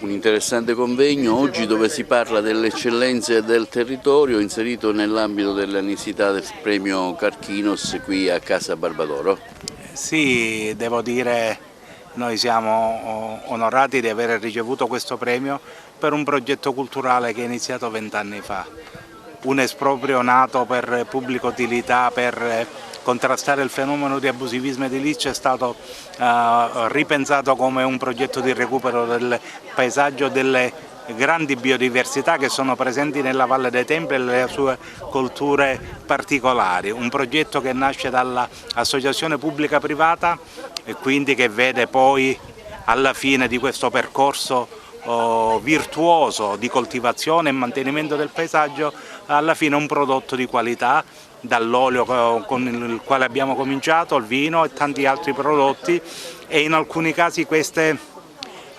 Un interessante convegno oggi dove si parla delle eccellenze del territorio inserito nell'ambito dell'annisità del premio Carchinos qui a Casa Barbadoro. Sì, devo dire, noi siamo onorati di aver ricevuto questo premio per un progetto culturale che è iniziato 20 anni fa. Un esproprio nato per pubblica utilità, per contrastare il fenomeno di abusivismo edilizio, è stato ripensato come un progetto di recupero del paesaggio, delle grandi biodiversità che sono presenti nella Valle dei Templi e le sue colture particolari. Un progetto che nasce dall'associazione pubblica privata e quindi che vede poi alla fine di questo percorso virtuoso di coltivazione e mantenimento del paesaggio alla fine un prodotto di qualità, dall'olio con il quale abbiamo cominciato, il vino e tanti altri prodotti, e in alcuni casi queste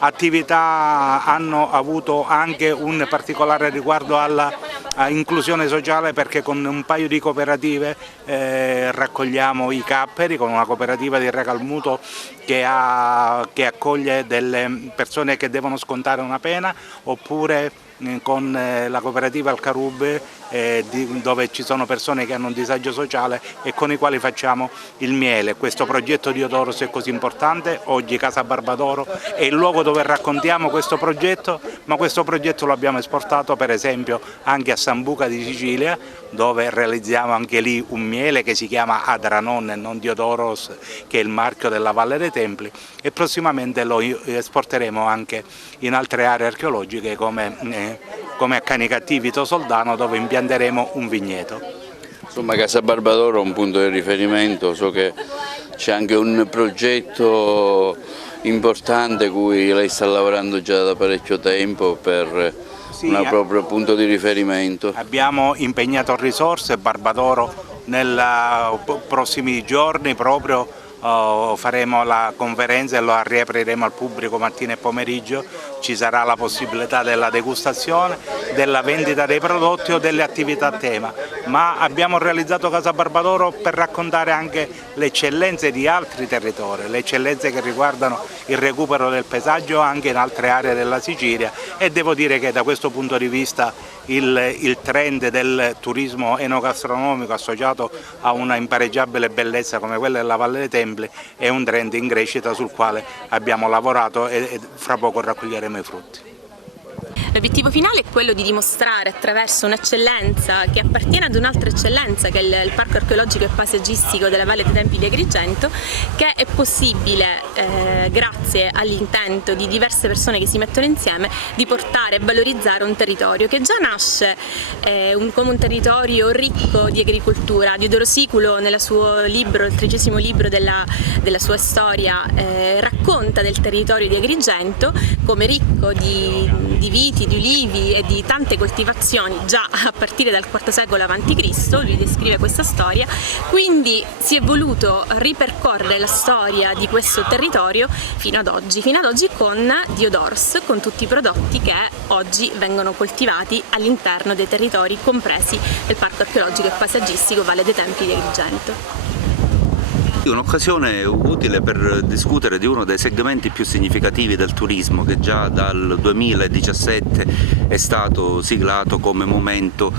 attività hanno avuto anche un particolare riguardo alla inclusione sociale, perché con un paio di cooperative raccogliamo i capperi, con una cooperativa di Recalmuto che accoglie delle persone che devono scontare una pena, oppure con la cooperativa Alcarube dove ci sono persone che hanno un disagio sociale e con i quali facciamo il miele. Questo progetto di Diodoros è così importante, oggi Casa Barbadoro è il luogo dove raccontiamo questo progetto, ma questo progetto lo abbiamo esportato per esempio anche a Sambuca di Sicilia, dove realizziamo anche lì un miele che si chiama Adranon e non Diodoros, che è il marchio della Valle dei Templi, e prossimamente lo esporteremo anche in altre aree archeologiche come a Canicattì, Vito Soldano, dove impianteremo un vigneto. Insomma, Casa Barbadoro è un punto di riferimento, so che c'è anche un progetto importante cui lei sta lavorando già da parecchio tempo per un proprio punto di riferimento. Abbiamo impegnato risorse, Barbadoro nei prossimi giorni proprio faremo la conferenza e la riapriremo al pubblico mattina e pomeriggio. Ci sarà la possibilità della degustazione, della vendita dei prodotti o delle attività a tema, ma abbiamo realizzato Casa Barbadoro per raccontare anche le eccellenze di altri territori, le eccellenze che riguardano il recupero del paesaggio anche in altre aree della Sicilia, e devo dire che da questo punto di vista il trend del turismo enogastronomico associato a una impareggiabile bellezza come quella della Valle dei Templi è un trend in crescita sul quale abbiamo lavorato e fra poco raccoglieremo i frutti. L'obiettivo finale è quello di dimostrare attraverso un'eccellenza che appartiene ad un'altra eccellenza, che è il Parco Archeologico e Paesaggistico della Valle dei Templi di Agrigento, che è possibile, grazie all'intento di diverse persone che si mettono insieme, di portare e valorizzare un territorio che già nasce come un territorio ricco di agricoltura. Diodoro Siculo, nel suo libro, il 13° libro della sua storia, racconta del territorio di Agrigento come ricco di viti, di ulivi e di tante coltivazioni già a partire dal IV secolo a.C., lui descrive questa storia, quindi si è voluto ripercorrere la storia di questo territorio fino ad oggi con Diodoros, con tutti i prodotti che oggi vengono coltivati all'interno dei territori compresi nel Parco Archeologico e Paesaggistico Valle dei Templi di Agrigento. Un'occasione utile per discutere di uno dei segmenti più significativi del turismo, che già dal 2017 è stato siglato come momento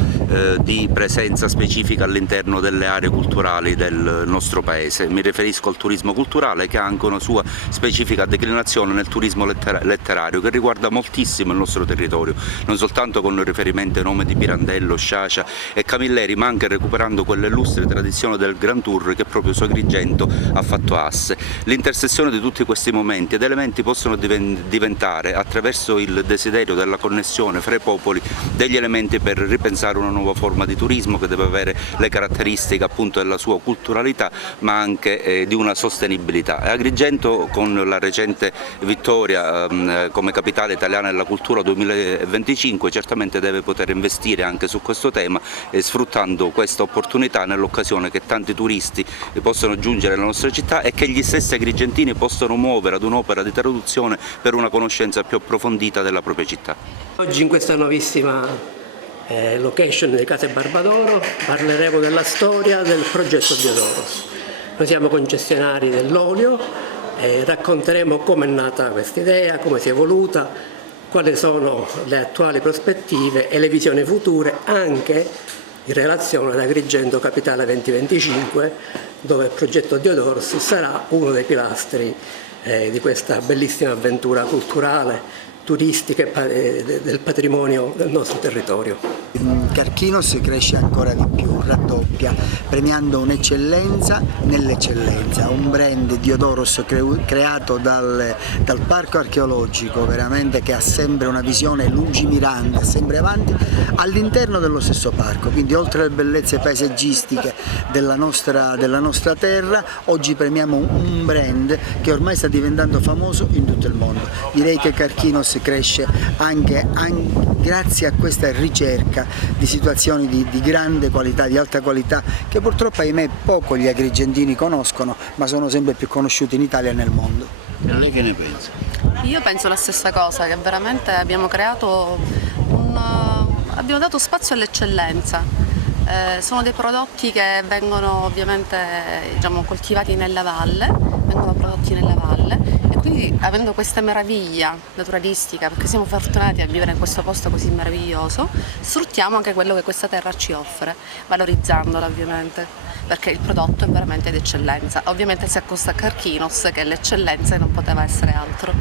di presenza specifica all'interno delle aree culturali del nostro paese. Mi riferisco al turismo culturale, che ha anche una sua specifica declinazione nel turismo letterario, che riguarda moltissimo il nostro territorio, non soltanto con riferimento ai nomi di Pirandello, Sciascia e Camilleri, ma anche recuperando quelle illustri tradizioni del Grand Tour che proprio su Agrigento ha fatto asse. L'intersezione di tutti questi momenti ed elementi possono diventare, attraverso il desiderio della connessione fra i popoli, degli elementi per ripensare una nuova forma di turismo che deve avere le caratteristiche appunto della sua culturalità, ma anche di una sostenibilità. Agrigento, con la recente vittoria come capitale italiana della cultura 2025, certamente deve poter investire anche su questo tema, sfruttando questa opportunità nell'occasione che tanti turisti possono giungere nella nostra città e che gli stessi agrigentini possono muovere ad un'opera di traduzione per una conoscenza più approfondita della propria città. Oggi in questa nuovissima location di Casa Barbadoro parleremo della storia del progetto Diodoros. Noi siamo concessionari dell'olio, racconteremo come è nata questa idea, come si è evoluta, quali sono le attuali prospettive e le visioni future anche in relazione ad Agrigento Capitale 2025, dove il progetto Diodoros sarà uno dei pilastri di questa bellissima avventura culturale, turistica e del patrimonio del nostro territorio. Carchinos cresce ancora di più, raddoppia, premiando un'eccellenza nell'eccellenza, un brand Diodoros creato dal parco archeologico, veramente che ha sempre una visione lungimirante, sempre avanti, all'interno dello stesso parco, quindi oltre alle bellezze paesaggistiche della nostra terra, oggi premiamo un brand che ormai sta diventando famoso in tutto il mondo. Direi che Carchinos cresce anche grazie a questa ricerca di situazioni di grande qualità, di alta qualità, che purtroppo ahimè poco gli agrigentini conoscono, ma sono sempre più conosciuti in Italia e nel mondo. E lei che ne pensa? Io penso la stessa cosa, che veramente abbiamo dato spazio all'eccellenza. Sono dei prodotti che vengono ovviamente coltivati nella valle, vengono prodotti nella valle, e quindi avendo questa meraviglia naturalistica, perché siamo fortunati a vivere in questo posto così meraviglioso, sfruttiamo anche quello che questa terra ci offre, valorizzandola ovviamente, perché il prodotto è veramente d'eccellenza. Ovviamente si accosta a Carchinos, che è l'eccellenza e non poteva essere altro.